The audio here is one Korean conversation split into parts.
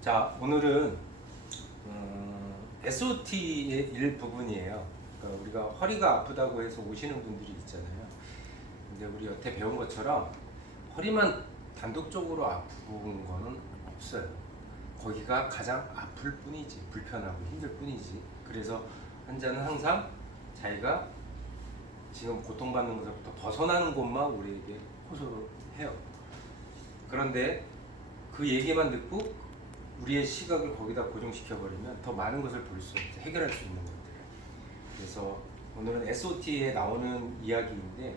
자, 오늘은 SOT의 일부분이에요. 그러니까 우리가 허리가 아프다고 해서 오시는 분들이 있잖아요. 근데 우리 여태 배운 것처럼 허리만 단독적으로 아픈 거는 없어요. 거기가 가장 아플 뿐이지, 불편하고 힘들 뿐이지. 그래서 환자는 항상 자기가 지금 고통받는 것부터 벗어나는 곳만 우리에게 호소를 해요. 그런데 그 얘기만 듣고 우리의 시각을 거기다 고정시켜버리면 더 많은 것을 볼 수 없어, 해결할 수 있는 것들. 그래서 오늘은 SOT에 나오는 이야기인데,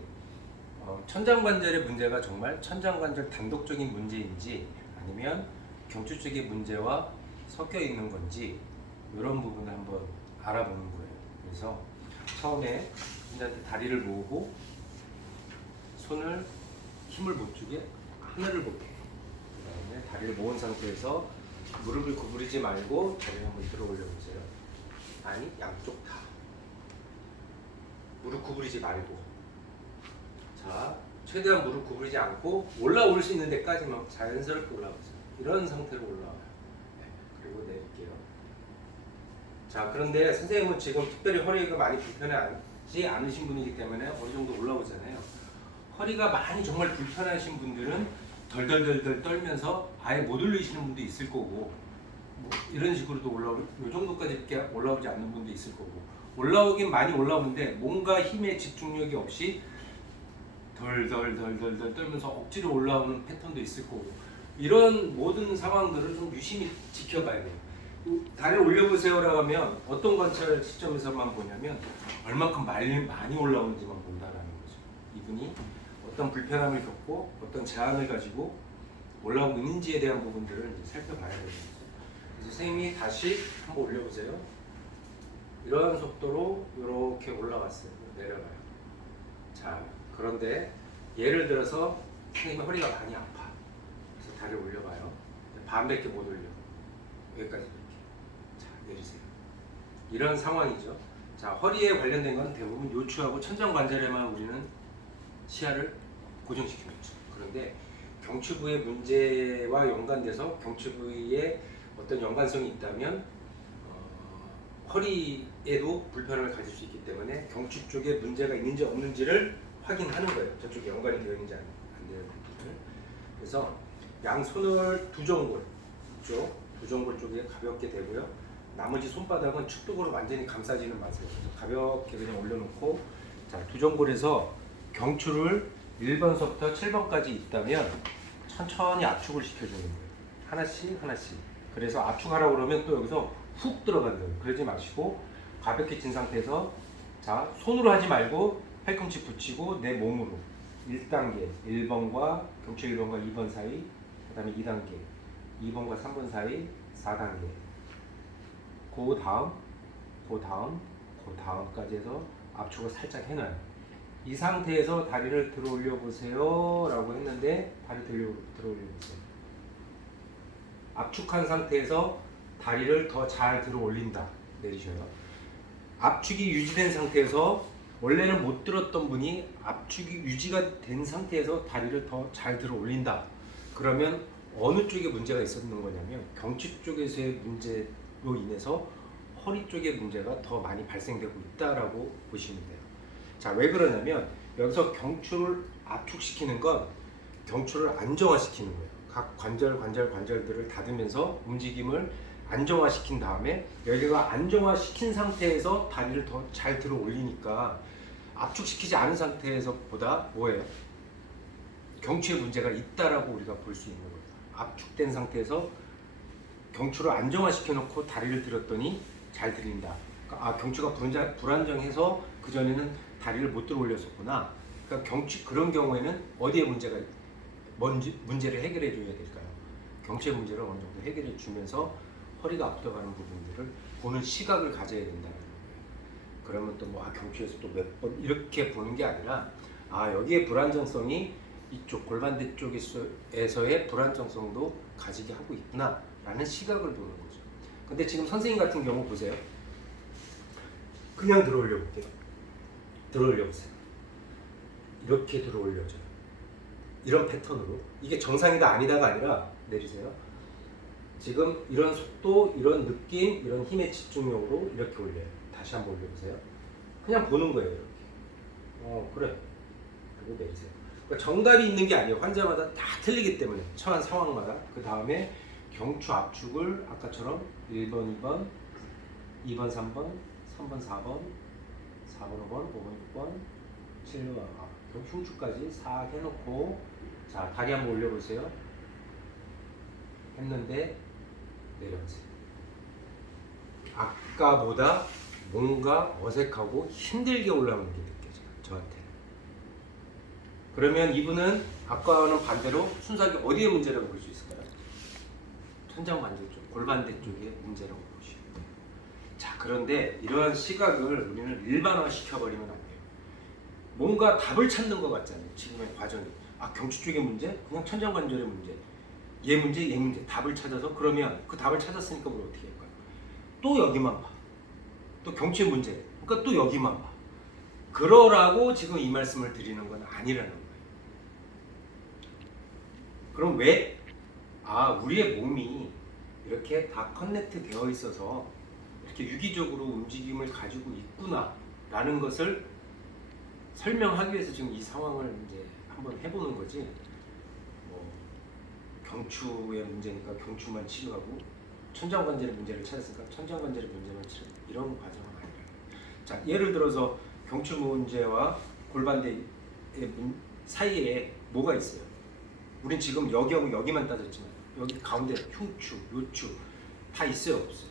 천장관절의 문제가 정말 천장관절 단독적인 문제인지 아니면 경추 쪽의 문제와 섞여 있는 건지 이런 부분을 한번 알아보는 거예요. 그래서 처음에 환자한테 다리를 모으고 손을 힘을 못 주게 하늘을 보게, 그 다음에 다리를 모은 상태에서 무릎을 구부리지 말고 다리를 한번 들어 올려보세요. 아니, 양쪽 다 무릎 구부리지 말고, 자, 최대한 무릎 구부리지 않고 올라올 수 있는 데까지만 자연스럽게 올라오세요. 이런 상태로 올라와요. 네, 그리고 내릴게요. 자, 그런데 선생님은 지금 특별히 허리가 많이 불편하지 않으신 분이기 때문에 어느 정도 올라오잖아요. 허리가 많이 정말 불편하신 분들은 덜덜덜덜 떨면서 아예 못 올리시는 분도 있을 거고, 뭐 이런 식으로도 요 정도까지밖에 올라오지 않는 분도 있을 거고, 올라오긴 많이 올라오는데 뭔가 힘의 집중력이 없이 덜덜덜덜덜 떨면서 억지로 올라오는 패턴도 있을 거고, 이런 모든 상황들을 좀 유심히 지켜봐야 돼요. 다리를 올려보세요라고 하면 어떤 관찰 시점에서만 보냐면 얼마큼 많이 올라오는지만 본다라는 거죠. 이분이 어떤 불편함을 겪고 어떤 제한을 가지고 올라오고 있는지에 대한 부분들을 이제 살펴봐야 되는 거죠. 그래서 선생님이 다시 한번 올려보세요. 이런 속도로 이렇게 올라갔어요. 내려가요. 자, 그런데 예를 들어서 선생님의 허리가 많이 아파. 그래서 다리를 올려봐요. 반밖에 못 올려. 여기까지 이렇게. 자, 내리세요. 이런 상황이죠. 자, 허리에 관련된 건 대부분 요추하고 천장관절에만 우리는 시야를 고정시키고 있죠. 그런데 경추 부의 문제와 연관돼서 경추 부위에 어떤 연관성이 있다면 허리에도 불편을 가질 수 있기 때문에 경추 쪽에 문제가 있는지 없는지를 확인하는 거예요. 저쪽에 연관이 되어 있는지 안 되어 있는지. 그래서 양손을 두정골 쪽에 가볍게 대고요. 나머지 손바닥은 축tuk으로 완전히 감싸지는 마세요. 그래서 가볍게 그냥 올려놓고, 자, 두정골에서 경추를 1번서부터 7번까지 있다면 천천히 압축을 시켜주는 거예요. 하나씩 하나씩. 그래서 압축하라고 그러면 또 여기서 훅 들어간다고. 그러지 마시고 가볍게 진 상태에서, 자, 손으로 하지 말고 팔꿈치 붙이고 내 몸으로 1단계 1번과 경추 1번과 2번 사이, 그 다음에 2단계 2번과 3번 사이, 4단계, 그 다음까지 해서 압축을 살짝 해놔요. 이 상태에서 다리를 들어 올려 보세요 라고 했는데, 다리 들어 올려 보세요. 압축한 상태에서 다리를 더 잘 들어 올린다. 내리셔요. 압축이 유지된 상태에서, 원래는 못 들었던 분이 압축이 유지가 된 상태에서 다리를 더 잘 들어 올린다. 그러면 어느 쪽에 문제가 있었는 거냐면 경추 쪽에서의 문제로 인해서 허리 쪽에 문제가 더 많이 발생되고 있다라고 보시면 돼요. 자, 왜 그러냐면 여기서 경추를 압축시키는 건 경추를 안정화시키는 거예요. 각 관절들을 닫으면서 움직임을 안정화시킨 다음에, 여기가 안정화시킨 상태에서 다리를 더 잘 들어 올리니까 압축시키지 않은 상태에서 보다 뭐예요? 경추에 문제가 있다라고 우리가 볼 수 있는 거예요. 압축된 상태에서 경추를 안정화시켜 놓고 다리를 들었더니 잘 들린다. 그러니까 경추가 불안정해서 그전에는 다리를 못 들어 올렸었구나. 그러니까 경추, 그런 경우에는 어디에 문제를 해결해 줘야 될까요? 경추의 문제를 어느 정도 해결해 주면서 허리가 아프다고 하는 부분들을 보는 시각을 가져야 된다는 거예요. 그러면 또 뭐 경추에서 또 몇 번 이렇게 보는 게 아니라, 여기에 불안정성이 이쪽 골반대 쪽에서의 불안정성도 가지게 하고 있구나 라는 시각을 보는 거죠. 근데 지금 선생님 같은 경우 보세요. 그냥 들어 올려 볼게요. 들어 올려 보세요. 이렇게 들어 올려줘요. 이런 패턴으로. 이게 정상이다 아니다가 아니라, 내리세요. 지금 이런 속도, 이런 느낌, 이런 힘의 집중력으로 이렇게 올려요. 다시 한번 올려보세요. 그냥 보는 거예요. 이렇게. 그래. 그리고 내리세요. 그러니까 정답이 있는 게 아니에요. 환자마다 다 틀리기 때문에 처한 상황마다. 그 다음에 경추 압축을 아까처럼 1번, 2번, 2번, 3번, 3번, 4번, 4번, 5번, 5번, 6번, 7번, 흉추까지 싹 해놓고 자 다리 한번 올려보세요. 했는데 내려오세요. 아까보다 뭔가 어색하고 힘들게 올라오는 게 느껴져요. 저한테. 그러면 이분은 아까와는 반대로 순수하게 어디에 문제라고 볼 수 있을까요? 천장관절 쪽, 골반대 쪽에 문제라고 보시면 돼요. 자, 그런데 이러한 시각을 우리는 일반화 시켜버리면 안 돼요. 뭔가 답을 찾는 것 같잖아요. 지금의 과정이. 경추 쪽의 문제? 그냥 천장관절의 문제. 얘 문제, 얘 문제. 답을 찾아서 그러면 그 답을 찾았으니까 우리 어떻게 할까요? 또 여기만 봐. 또 경추의 문제. 그러니까 또 여기만 봐. 그러라고 지금 이 말씀을 드리는 건 아니라는 거예요. 그럼 왜? 우리의 몸이 이렇게 다 커넥트 되어 있어서 이렇게 유기적으로 움직임을 가지고 있구나 라는 것을 설명하기 위해서 지금 이 상황을 이제 한번 해보는 거지. 경추의 문제니까 경추만 치료하고 천장관절의 문제를 찾았으니까 천장관절의 문제만 치료, 이런 과정은 아니에요. 자, 예를 들어서 경추 문제와 골반대 사이에 뭐가 있어요? 우린 지금 여기하고 여기만 따졌지만 여기 가운데 흉추, 요추 다 있어요, 없어요?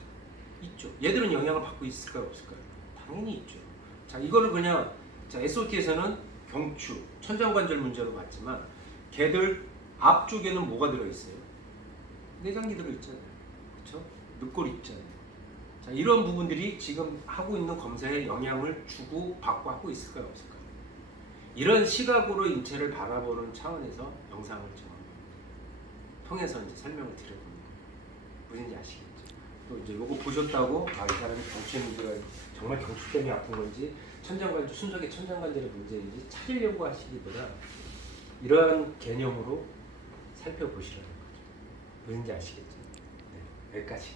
있죠. 얘들은 영향을 받고 있을까요, 없을까요? 당연히 있죠. 자, 이거를 그냥 SOT에서는 경추, 천장관절 문제로 봤지만 걔들 앞쪽에는 뭐가 들어있어요? 내장기 들어있잖아요. 그렇죠? 늑골 있잖아요. 자, 이런 부분들이 지금 하고 있는 검사에 영향을 주고 받고 하고 있을까요, 없을까요? 이런 시각으로 인체를 바라보는 차원에서 영상을 통해서 이제 설명을 드려보는 거예요. 무슨지 아시겠죠? 또 이제 요거 보셨다고 이 사람이 경추의 문제가 정말 경추 때문에 아픈 건지 천장관절, 순수하게 천장관절의 문제인지 찾으려고 하시기보다 이러한 개념으로 살펴보시라는 거죠. 무슨지 아시겠죠? 네, 여기까지.